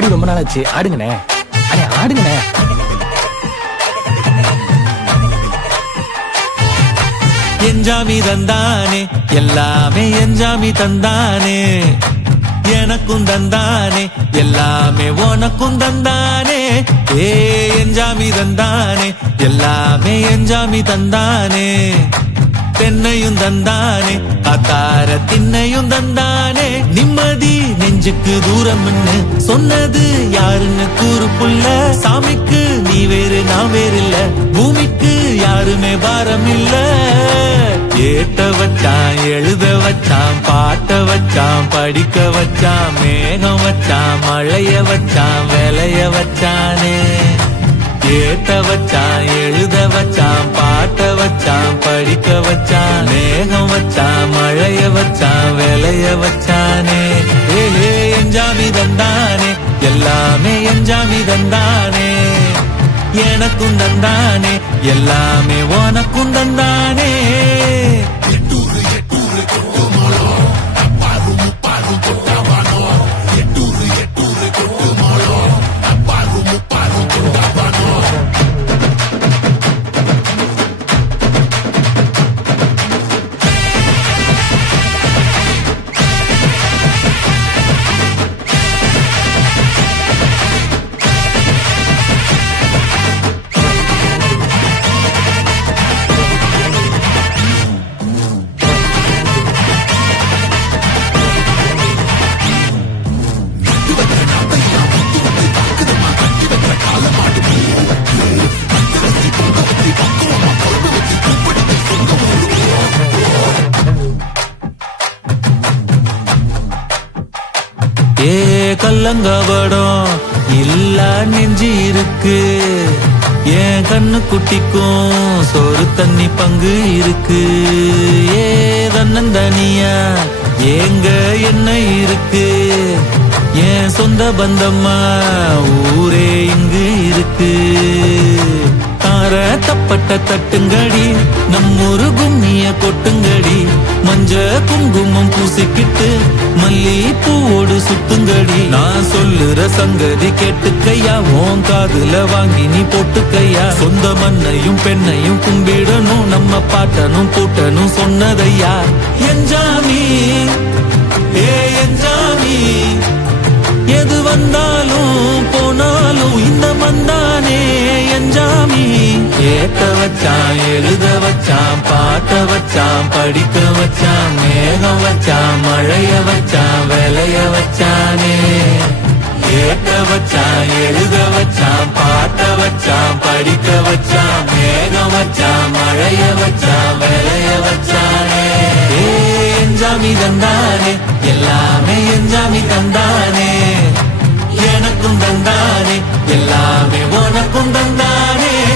ஆடி ரொம்ப நாள் ஆச்சு, ஆடுங்கண்ணே. அண்ணே ஆடுங்கண்ணே. என்ஜாமி தந்தானே எல்லாமே, என்ஜாமி தந்தானே எனக்கும் தந்தானே எல்லாமே, உனக்கும் தந்தானே. ஏ என்ஜாமி தந்தானே எல்லாமே, என்ஜாமி தந்தானே. தென்னையும் தந்தானே, காத்தார திண்ணையும் தந்தானே. நிம்மதி நெஞ்சுக்கு தூரம்னு சொன்னது யாருன்னு கூறு புள்ள. சாமிக்கு நீ வேறு நான் வேறு இல்ல, பூமிக்கு யாருமே பாரம் இல்ல. ஏட்ட வச்சான், எழுத வச்சான், பாட்ட வச்சான், படிக்க வச்சான், மேகம் வச்சான், மழைய வச்சான், விளைய வச்சானே. ஏட்ட வச்சான், எழுத வச்சான், பாட்ட வச்சான், படிக்க வச்சான், மேகம் வச்சான், மழைய வச்சான், விளைய வச்சானே. ஏ என்ஜாமி தந்தானே எல்லாமே, என்ஜாமி தந்தானே எனக்கும் தந்தானே எல்லாமே, உனக்கும் தந்தானே. ஏ கல்லங்கபடம் இல்ல நெஞ்சு இருக்கு, என் கண்ணு குட்டிக்கும் சோறு தண்ணி பங்கு இருக்கு. ஏ தன்னந்தனியா ஏங்க என்ன இருக்கு, என் சொந்த பந்தம்மா ஊரே இங்கு இருக்கு. தார தப்பட்ட தட்டுங்கடி, நம்மொரு கும்மிய கொட்டுங்கடி. மஞ்ச குங்குமம் பூசிக்கிட்டு மல்லி பூவோடு சுத்துங்கடி. நான் சொல்லுற சங்கதி கேட்டுக்கையா, உன் காதுல வாங்கி நீ போட்டுக்கையா. சொந்த மண்ணையும் பெண்ணையும் கும்பிடணும், நம்ம பாட்டனும் கூட்டனும் சொன்னதையா. என்ஜாமி ஏ என்ஜாமி, எது வந்தாலும் போனாலும் இந்த மந்தானே என்ஜாமி. ஏத்த வச்சான், எழுத வச்சான், பாட்ட வச்சான், படிக்க வச்சான், மேகம் வச்சான், மழைய வச்சான், விளைய வச்சானே. ஏத்த வச்சான், எழுத வச்சான், பாட்ட வச்சான், படிக்க வச்சான், மேகம் வச்சான், மழைய வச்சான், விளைய வச்சானே. என்ஜாமி தந்தானே எல்லாமே, என்ஜாமி தந்தானே எனக்கும் தந்தானே எல்லாமே, உனக்கும் தந்தானே.